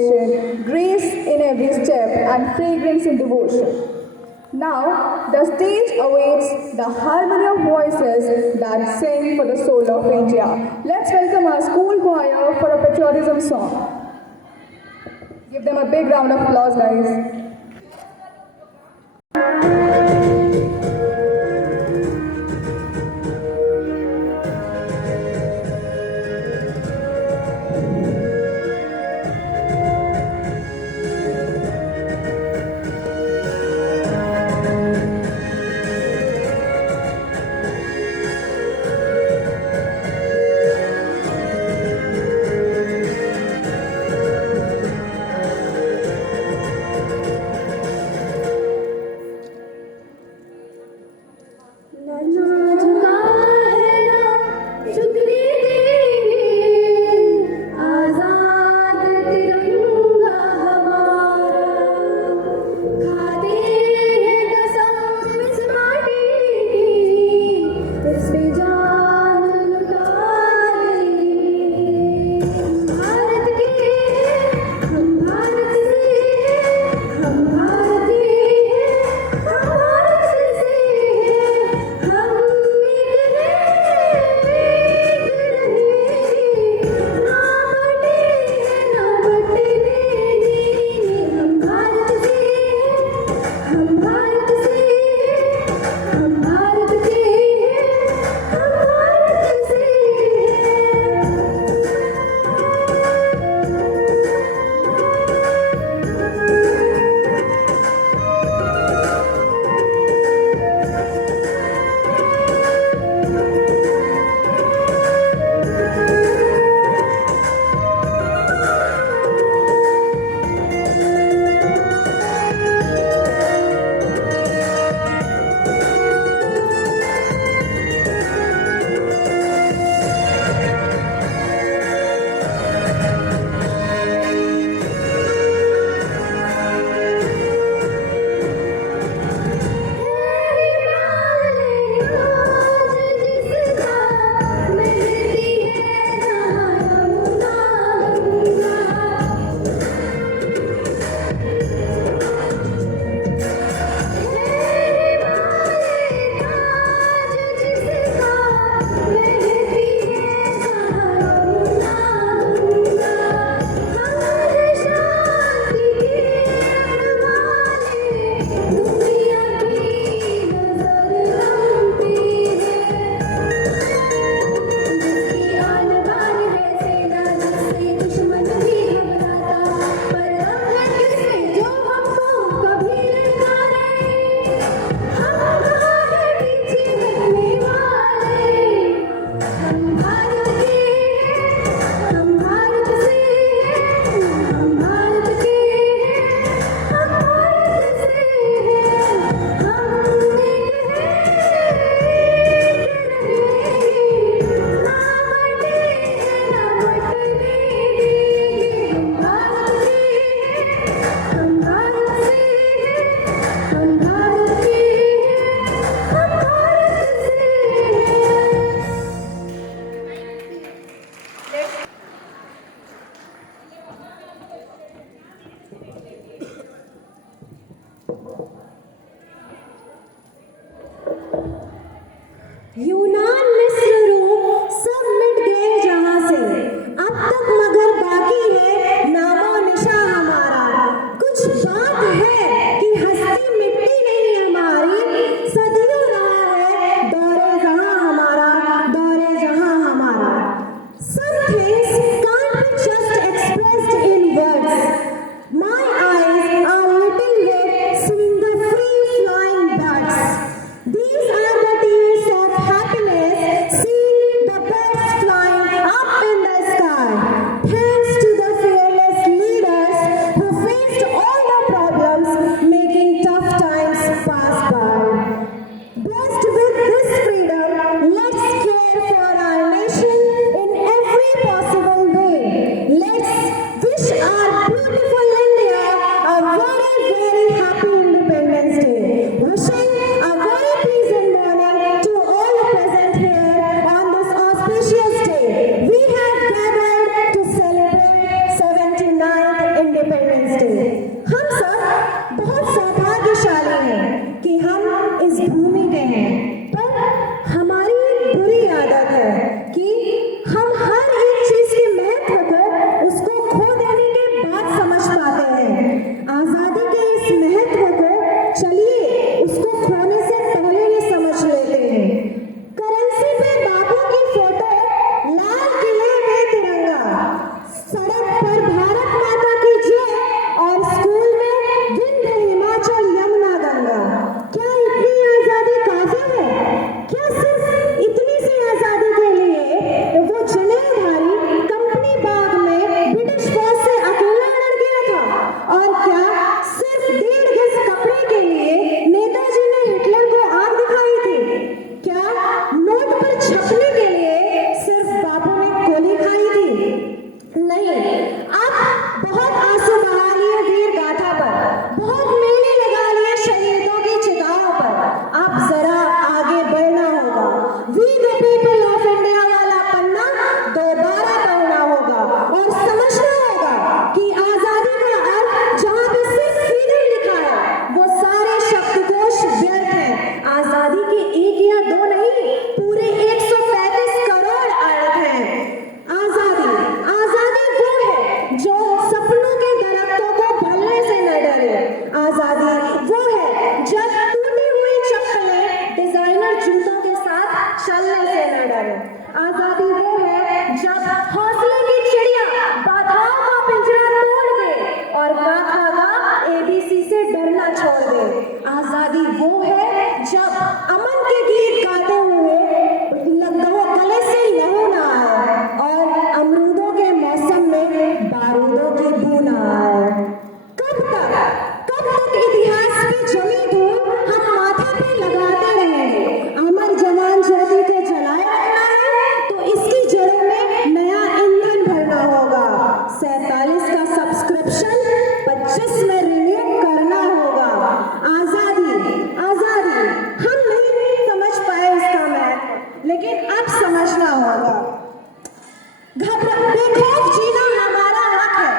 motion, grace in every step, and fragrance in devotion. Now, the stage awaits the harmony of voices that sing for the soul of India. Let's welcome our school choir for a patriotism song. Give them a big round of applause, guys. नहीं, अब बहुत आंसू बहा लिए वीर गाथा पर, बहुत मेले लगा लिए शहीदों की चिताओं पर। अब जरा आगे बढ़ना होगा, we the people of India वाला पन्ना दोबारा पढ़ना होगा और समझना होगा कि आजादी का अर्थ जहां भी सिर्फ फ्रीडम लिखा है वो सारे शब्दकोश व्यर्थ हैं। आजादी के एक या दो नहीं, पूरे 135 करोड़ अर्थ हैं। आजादी आजादी वो है जो सपनों के दरख्तों को भलने से न डरे। आजादी वो है जब टूटी हुई चप्पलें डिजाइनर जूतों के साथ चलने से न डरे। आजादी वो है जब हौसले की चिड़िया बाधाओं का पिंजरा तोड़ दे और गाथा ABC से डरना छोड़ दे। आजादी वो है जब अमन के गीत गाते हुए गले से लहू ना आए और अमरूदों के मौसम में बारूदों की बू ना आए। कब तक इतिहास पे जमी धूल हम माथे पे लगाते रहेंगे? अमर जवान ज्योति को जलाए रखना है तो इसकी जड़ों में नया ईंधन भरना होगा। 47 का सब्सक्रिप्शन 25 में रिन्यू करना होगा। आजादी आजादी हम नहीं समझ पाए इसका महत्व, लेकिन अब समझना होगा। बेखौफ जीना हमारा हक है,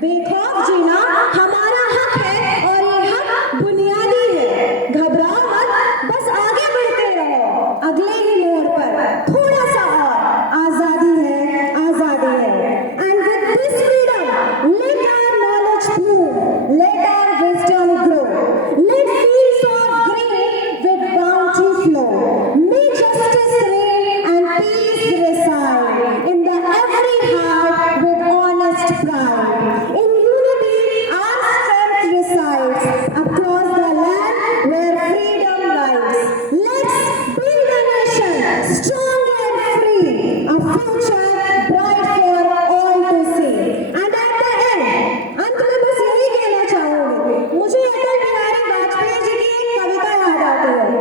बेखौफ जीना हमारा हक है और ये हक बुनियादी है। घबराओ मत, बस आगे बढ़ते रहो, अगले ही मोड़ पर थोड़ा सा और। आजादी है, आजादी है। And with this freedom let our knowledge bloom, let our wisdom grow, let fields of green with bounty flow, may justice reign and peace reside in the every heart with honest pride. In unity our strength resides across the land where freedom lies. Let's build a nation strong and free, a future bright for all to see. And at the end, अंत में बस यही कहना चाहूंगी, मुझे अटल बिहारी वाजपेयी जी की एक कविता याद आती है।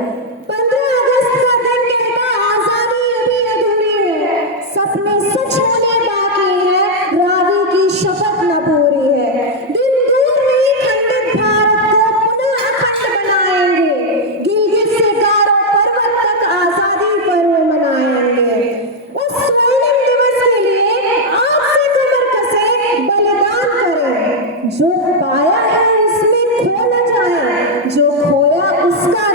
15 अगस्त का दिन कहता आजादी अभी अधूरी है, सपने सच होने बाकी है, रावी की शपथ न पूरी है। दिन दूर नहीं खंडित भारत को पुनः अखंड बनाएंगे, गिलगित से गारो पर्वत तक आजादी पर्व मनाएंगे। उस स्वर्णिम दिवस के लिए आज से कमर कसे बलिदान करें, जो पाया है उसमें खो न जाए, जो खोया उसका